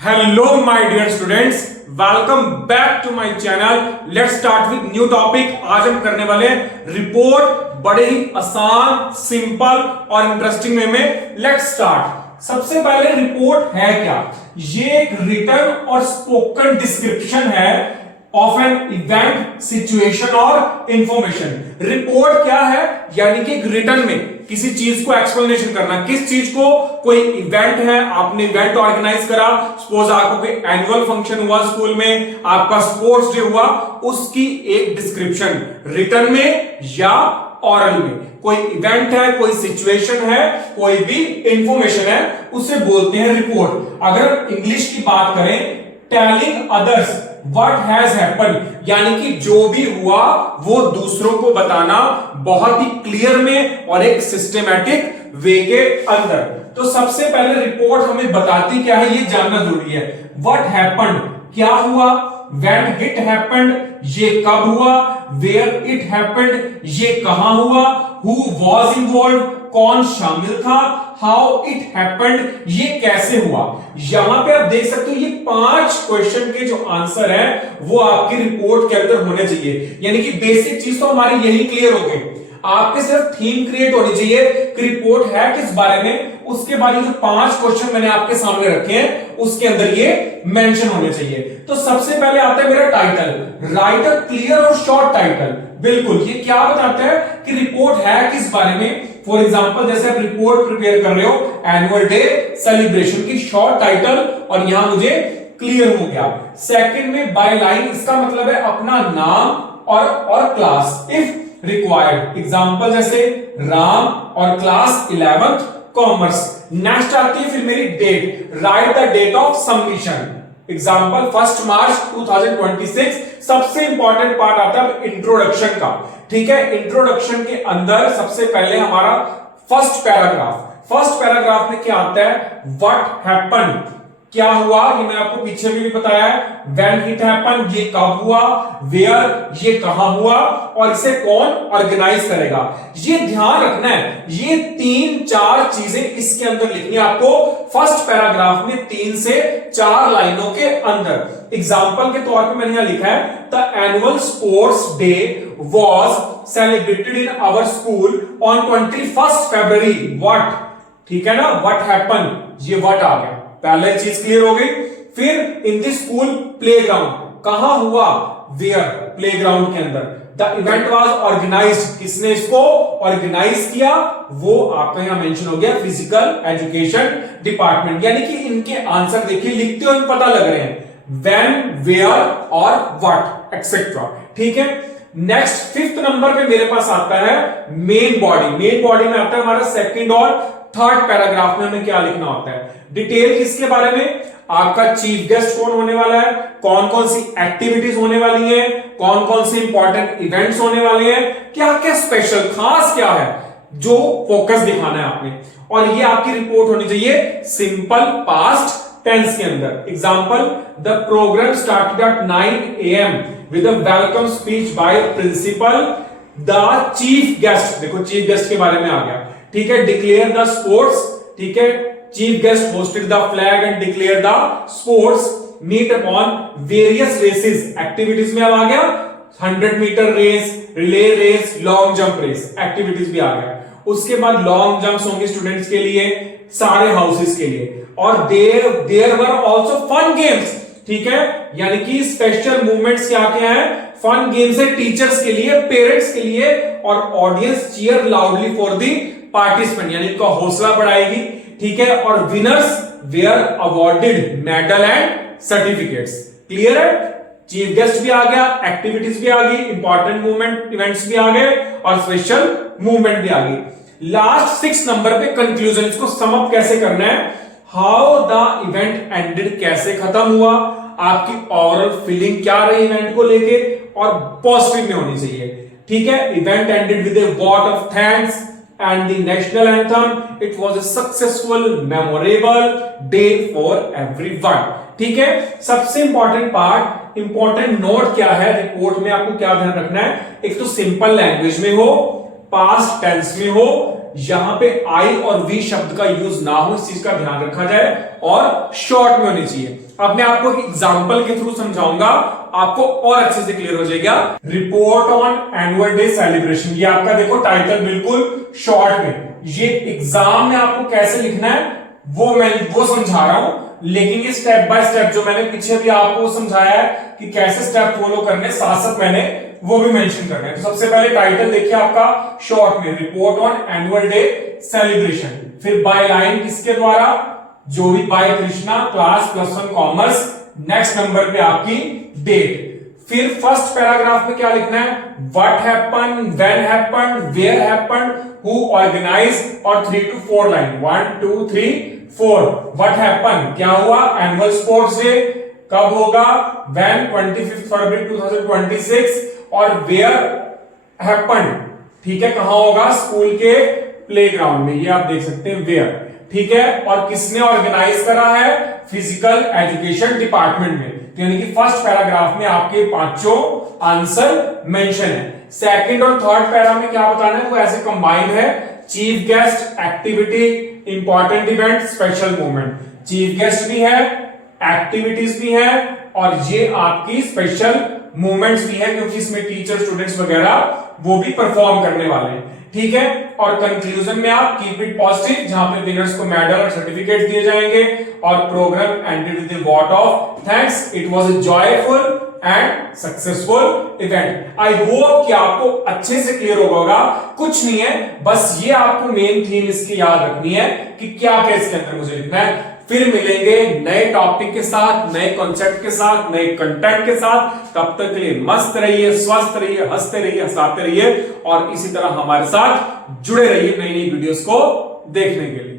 Hello my dear students, welcome back to my channel. Let's start with new topic. आज हम करने वाले हैं रिपोर्ट, बड़े ही आसान, सिंपल और इंटरेस्टिंग वे में। Let's start. सबसे पहले रिपोर्ट है क्या? ये एक रिटन और स्पोकन डिस्क्रिप्शन है ऑफ एन इवेंट, सिचुएशन और इंफॉर्मेशन। रिपोर्ट क्या है? यानी कि एक रिटन में किसी चीज को एक्सप्लेनेशन करना। किस चीज को? कोई इवेंट है, आपने इवेंट ऑर्गेनाइज करा, सपोज आपको कोई एनुअल फंक्शन हुआ स्कूल में, आपका स्पोर्ट्स डे हुआ, उसकी एक डिस्क्रिप्शन रिटन में या ऑरल में। कोई इवेंट है, कोई सिचुएशन है, कोई भी इंफॉर्मेशन है, उसे बोलते हैं रिपोर्ट। अगर इंग्लिश की बात करें, telling others what has happened, यानी कि जो भी हुआ वो दूसरों को बताना बहुत ही क्लियर में और एक सिस्टमैटिक वे के अंदर। तो सबसे पहले रिपोर्ट हमें बताती क्या है, ये जानना जरूरी है। व्हाट हैपेंड, क्या हुआ? व्हेन इट हैपेंड, ये कब हुआ? वेयर इट हैपेंड, ये कहां हुआ? हु वाज इन्वॉल्व, कौन शामिल था? हाउ इट हैपेंड, ये कैसे हुआ? यहां पे आप देख सकते हो ये 5 क्वेश्चन के जो आंसर है वो आपकी रिपोर्ट के अंदर होने चाहिए। यानी कि बेसिक चीज तो हमारी यही क्लियर हो गई। आपके सिर्फ थीम क्रिएट होनी चाहिए कि रिपोर्ट है किस बारे में। उसके बाद जो 5 क्वेश्चन मैंने आपके सामने रखे हैं उसके अंदर ये मेंशन होने चाहिए। तो सबसे पहले आता है मेरा टाइटल। राइट अ क्लियर और शॉर्ट टाइटल। बिल्कुल, ये क्या बताता है कि रिपोर्ट है किस बारे में। फॉर एग्जांपल, जैसे आप रिपोर्ट प्रिपेयर कर रहे हो एनुअल डे सेलिब्रेशन की, शॉर्ट टाइटल और यहां मुझे क्लियर हो गया। सेकंड में बाय लाइन, इसका मतलब है अपना नाम और क्लास इफ रिक्वायर्ड। एग्जांपल जैसे राम और क्लास 11th कॉमर्स। नेक्स्ट आती है फिर मेरी date. Write the date of submission. Example 1 March 2026। सबसे इंपॉर्टेंट पार्ट आता है इंट्रोडक्शन का। ठीक है, इंट्रोडक्शन के अंदर सबसे पहले हमारा फर्स्ट पैराग्राफ में क्या आता है? व्हाट हैपेंड, क्या हुआ, ये मैंने आपको पीछे भी बताया है। व्हेन इट हैपेंड, ये कब हुआ। वेयर, ये कहां हुआ, और इसे कौन ऑर्गेनाइज करेगा। ये ध्यान रखना है, ये 3-4 चीजें इसके अंदर लिखनी है आपको फर्स्ट पैराग्राफ में, 3 से 4 लाइनों के अंदर। एग्जाम्पल के तौर पे मैंने यहां लिखा है, the annual sports day was celebrated in our school on 21 February. What, ठीक है ना, व्हाट हैपेंड, ये व्हाट आ गया, पहले चीज क्लियर हो गई। फिर इन द स्कूल प्लेग्राउंड, कहां हुआ? वेयर, प्लेग्राउंड के अंदर। द इवेंट वाज ऑर्गेनाइज्ड, किसने इसको ऑर्गेनाइज किया? वो आपका यहां मेंशन हो गया फिजिकल एजुकेशन डिपार्टमेंट। यानी कि इनके आंसर देखिए लिखते हुए पता लग रहे हैं, व्हेन, वेयर और व्हाट एक्सेट्रा। ठीक है, नेक्स्ट 5th नंबर पे मेरे पास आता है मेन बॉडी। मेन बॉडी में आता है हमारा सेकंड और थर्ड पैराग्राफ में हमें क्या लिखना होता है? डिटेल किसके बारे में? आपका चीफ गेस्ट कौन होने वाला है, कौन कौन सी एक्टिविटीज होने वाली हैं, कौन कौन से इंपॉर्टेंट इवेंट्स होने वाले हैं, क्या क्या स्पेशल खास क्या है, जो फोकस दिखाना है आपने। और ये आपकी रिपोर्ट होनी चाहिए सिंपल पास्ट टेंस के अंदर। Example, the programme started at 9 AM with a welcome speech by principal the chief guest. देखो चीफ गेस्ट के बारे में आ गया। ठीक है, डिक्लेयर द स्पोर्ट्स, ठीक है, chief guest hosted the flag and declare the sports, meet upon various races. Activities में अब आ गया 100 metre race, relay race, long jump race, activities भी आ गया। उसके बाद लॉन्ग जंप्स होंगे स्टूडेंट्स के लिए, सारे हाउसेस के लिए। और there were also fun games. ठीक है, यानी कि स्पेशल मूवमेंट्स क्या क्या है? फन गेम्स है टीचर्स के लिए, पेरेंट्स के लिए, और audience cheer loudly for the participant, यानी इनका हौसला बढ़ाएगी। ठीक है, और winners were awarded medal and certificates. Clear है? चीफ गेस्ट भी आ गया, एक्टिविटीज भी आ गई, इंपॉर्टेंट मूवमेंट इवेंट्स भी आ गए, और स्पेशल मूवमेंट भी आ गई। लास्ट 6 नंबर पे कंक्लूजन, इसको सम अप कैसे करना है? हाउ द इवेंट एंडेड, कैसे खत्म हुआ, आपकी ओवरऑल फीलिंग क्या रही इवेंट को लेके, और पॉजिटिव में होनी चाहिए। ठीक है, event ended with A what of thanks and the national anthem. It was a successful, memorable day for everyone. ठीक है, सबसे इंपॉर्टेंट पार्ट, इंपॉर्टेंट नोट क्या है रिपोर्ट में, आपको क्या ध्यान रखना है? एक तो सिंपल लैंग्वेज में हो, पास्ट टेंस में हो, यहां पे आई और वी शब्द का यूज ना हो, इस चीज का ध्यान रखा जाए, और शॉर्ट में होनी चाहिए। अब मैं आपको एक एग्जांपल के थ्रू समझाऊंगा, आपको और अच्छे से क्लियर हो जाएगा। Report on annual day celebration, ये आपका देखो टाइटल बिल्कुल शॉर्ट में। ये एग्जाम में आपको कैसे लिखना है वो समझा रहा हूं, लेकिन ये स्टेप बाय स्टेप जो मैंने पीछे भी आपको समझाया है कि कैसे स्टेप फॉलो करने, साथ साथ मैंने वो भी मेंशन करना है। तो सबसे पहले टाइटल देखिए आपका शॉर्ट में, report on annual day celebration. फिर बाय लाइन किसके द्वारा, जो भी by Krishna class +1 commerce, next number पे आपकी डेट। फिर फर्स्ट पैराग्राफ में क्या लिखना है, what happen, when happen, where happen, who organise, और 3 to 4 लाइन, 1 2 3 4। व्हाट हैपन क्या हुआ, एनुअल स्पोर्ट्स डे कब होगा, व्हेन 25 फरवरी 2026, और वेयर हैपन, ठीक है, कहां होगा, स्कूल के प्लेग्राउंड में, ये आप देख सकते हैं वेयर, ठीक है, और किसने ऑर्गेनाइज करा है, फिजिकल एजुकेशन डिपार्टमेंट में। यानी कि फर्स्ट पैराग्राफ में आपके पांचों आंसर मेंशन है। सेकंड और थर्ड पैरा में क्या बताना है, वो ऐसे कंबाइंड है, chief guest, activity, important event, special moment. Chief guest भी है, एक्टिविटीज भी है, और ये आपकी स्पेशल मोमेंट्स भी है, क्योंकि इसमें टीचर स्टूडेंट्स वगैरह वो भी परफॉर्म करने वाले हैं, ठीक है। और कंक्लूजन में आप कीप इट पॉजिटिव, जहां पे विनर्स को मेडल और सर्टिफिकेट दिए जाएंगे, और programme ended with the vote of thanks, it was a joyful and successful event. I hope कि आपको अच्छे से क्लियर होगा। कुछ नहीं है, बस ये आपको मेन थीम इसकी याद रखनी है कि क्या क्या इसके अंदर मुझे लिखना है। फिर मिलेंगे नए टॉपिक के साथ, नए कॉन्सेप्ट के साथ, नए कंटेंट के साथ। तब तक के लिए मस्त रहिए, स्वस्थ रहिए, हंसते रहिए, हंसाते रहिए, और इसी तरह हमारे साथ जुड़े रहिए नई नई वीडियोस को देखने के लिए।